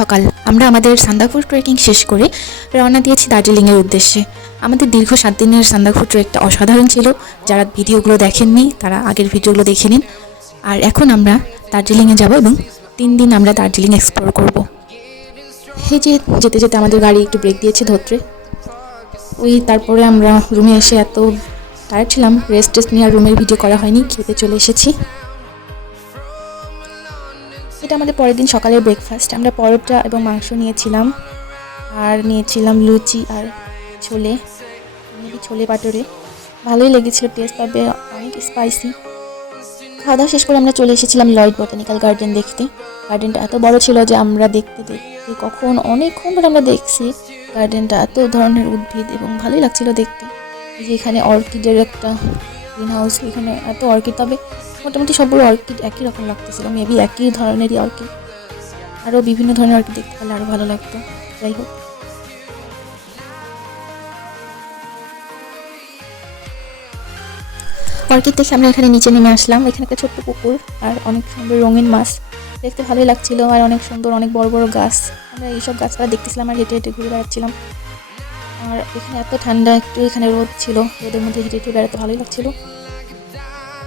সকাল আমরা আমাদের সান্দাকফু ট্রেকিং শেষ করে রওনা দিয়েছি দার্জিলিংয়ের উদ্দেশ্যে। আমাদের দীর্ঘ 7 দিনের সান্দাকফু ট্রেকটা অসাধারণ ছিল। যারা ভিডিওগুলো দেখেননি তারা আগের ভিডিওগুলো দেখে নিন। আর এখন আমরা দার্জিলিংয়ে যাব এবং 3 দিন আমরা দার্জিলিং এক্সপ্লোর করব। এই যে যেতে যেতে আমাদের গাড়ি একটু ব্রেক দিয়েছে ধত্রে। তারপরে আমরা রুমে এসে এত টায়ার্ড ছিলাম, রেস্ট নিয়ে আর রুমের ভিডিও করা হয়নি, খেতে চলে এসেছি। এটা আমাদের পরের দিন সকালের ব্রেকফাস্ট। আমরা পরোটা এবং মাংস নিয়েছিলাম, আর নিয়েছিলাম লুচি আর ছোলে ছোলে বাটরে। ভালোই লেগেছিল টেস্ট, তবে অনেক স্পাইসি। খাওয়া দাওয়া শেষ করে আমরা চলে এসেছিলাম লয়েড বোটানিক্যাল গার্ডেন দেখতে। গার্ডেনটা এত বড় ছিল যে আমরা দেখতে অনেকক্ষণ ধরে আমরা দেখছি। গার্ডেনটা এত ধরনের উদ্ভিদ এবং ভালোই লাগছিল দেখতে। এই যে এখানে অর্কিডের একটা গ্রিন হাউস, এখানে এত অর্কিড, তবে মোটামুটি সবগুলো অর্কিড একই রকম লাগতেছিল, মেবি একই ধরনেরই অর্কিড। আরও বিভিন্ন ধরনের অর্কিড দেখতে পারলে আরও ভালো লাগতো। যাই হোক, অর্কিড দেখে আমরা এখানে নিচে নেমে আসলাম। এখানে একটা ছোট্ট পুকুর আর অনেক সুন্দর রঙিন মাছ, দেখতে ভালোই লাগছিল। আর অনেক সুন্দর, অনেক বড় বড় গাছ। আমরা এইসব গাছপালা দেখতেছিলাম আর হেঁটে হেঁটে ঘুরে বেড়াচ্ছিলাম। আর এখানে এত ঠান্ডা, একটু এখানে রোদ ছিল, রোদের মধ্যে হেঁটে হেঁটে বেড়াতে ভালোই লাগছিল।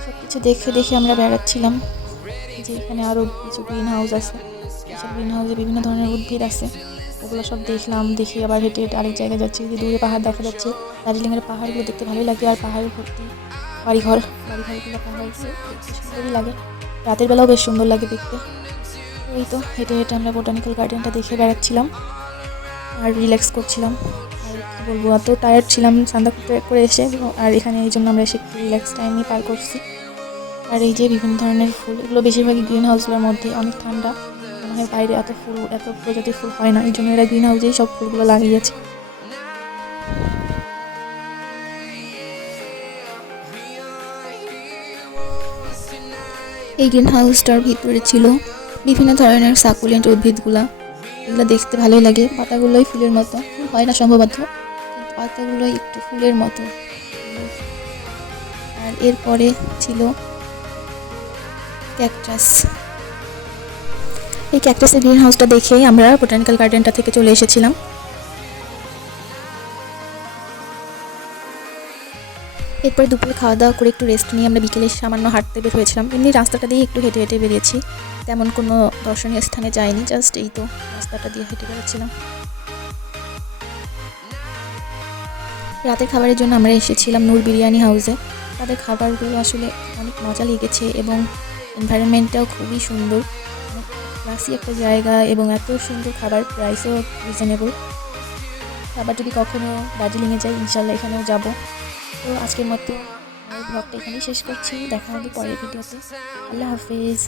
সব কিছু দেখে দেখে আমরা বেড়াচ্ছিলাম। যে এখানে আরও কিছু গ্রিন হাউস আছে, এইসব গ্রিন হাউসে বিভিন্ন ধরনের উদ্ভিদ আছে, ওগুলো সব দেখলাম। দেখে আবার হেঁটে হেঁটে আরেক জায়গায় যাচ্ছি, যে দূরে পাহাড় দেখা যাচ্ছে। দার্জিলিংয়ের পাহাড়গুলো দেখতে ভালোই লাগে, আর পাহাড়ের ভর্তি বাড়িঘরগুলো, পাহাড় দেখতে সুন্দরই লাগে। রাতের বেলাও বেশ সুন্দর লাগে দেখতে। এই তো হেঁটে হেঁটে আমরা বোটানিক্যাল গার্ডেনটা দেখে বেড়াচ্ছিলাম আর রিল্যাক্স করছিলাম। আর কী বলবো, এত টায়ার্ড ছিলাম সান্দাকফু ট্রেক করে এসে, আর এখানে এই জন্য আমরা এসে একটু রিল্যাক্স টাইমই পার করছি। আর এই যে বিভিন্ন ধরনের ফুল, এগুলো বেশিরভাগই গ্রিন হাউসগুলোর মধ্যে, অনেক ঠান্ডা, মনে হয় বাইরে এত প্রজাতির ফুল হয় না, এই জন্য এরা গ্রিন হাউসেই সব ফুলগুলো লাগিয়েছে। এই গ্রিন হাউসটার ভিতরে ছিল বিভিন্ন ধরনের সাকুলেন্ট উদ্ভিদগুলা। এগুলো দেখতে ভালোই লাগে, পাতাগুলোই ফুলের মতো, ফুল হয় না সম্ভবত, কিন্তু পাতাগুলোই একটু ফুলের মতো। আর এরপরে ছিল ক্যাকটাস। এই ক্যাকটাসের গ্রিন হাউসটা দেখেই আমরা বোটানিক্যাল গার্ডেনটা থেকে চলে এসেছিলাম। এরপরে দুপুরে খাওয়া দাওয়া করে একটু রেস্ট নিয়ে আমরা বিকেলে সামান্য হাঁটতে বের হয়েছিলাম। এমনি রাস্তাটা দিয়ে একটু হেঁটে হেঁটে বেরিয়েছি, তেমন কোনো দর্শনীয় স্থানে যাইনি, জাস্ট এই তো রাস্তাটা দিয়ে হেঁটে বেরোচ্ছিলাম। রাতের খাবারের জন্য আমরা এসেছিলাম নূর বিরিয়ানি হাউসে। তাদের খাবারগুলো আসলে অনেক মজা লেগেছে এবং এনভায়রনমেন্টটাও খুবই সুন্দর, অনেক ক্লাসি একটা জায়গা এবং এত সুন্দর খাবার, প্রাইসও রিজনেবল। আবার যদি কখনো দার্জিলিংয়ে যাই, ইনশাল্লাহ এখানেও যাব। তো আজকের মতো আমার ব্লগটা এখানেই শেষ করছি, দেখা হবে পরের ভিডিওতে। আল্লাহ হাফেজ।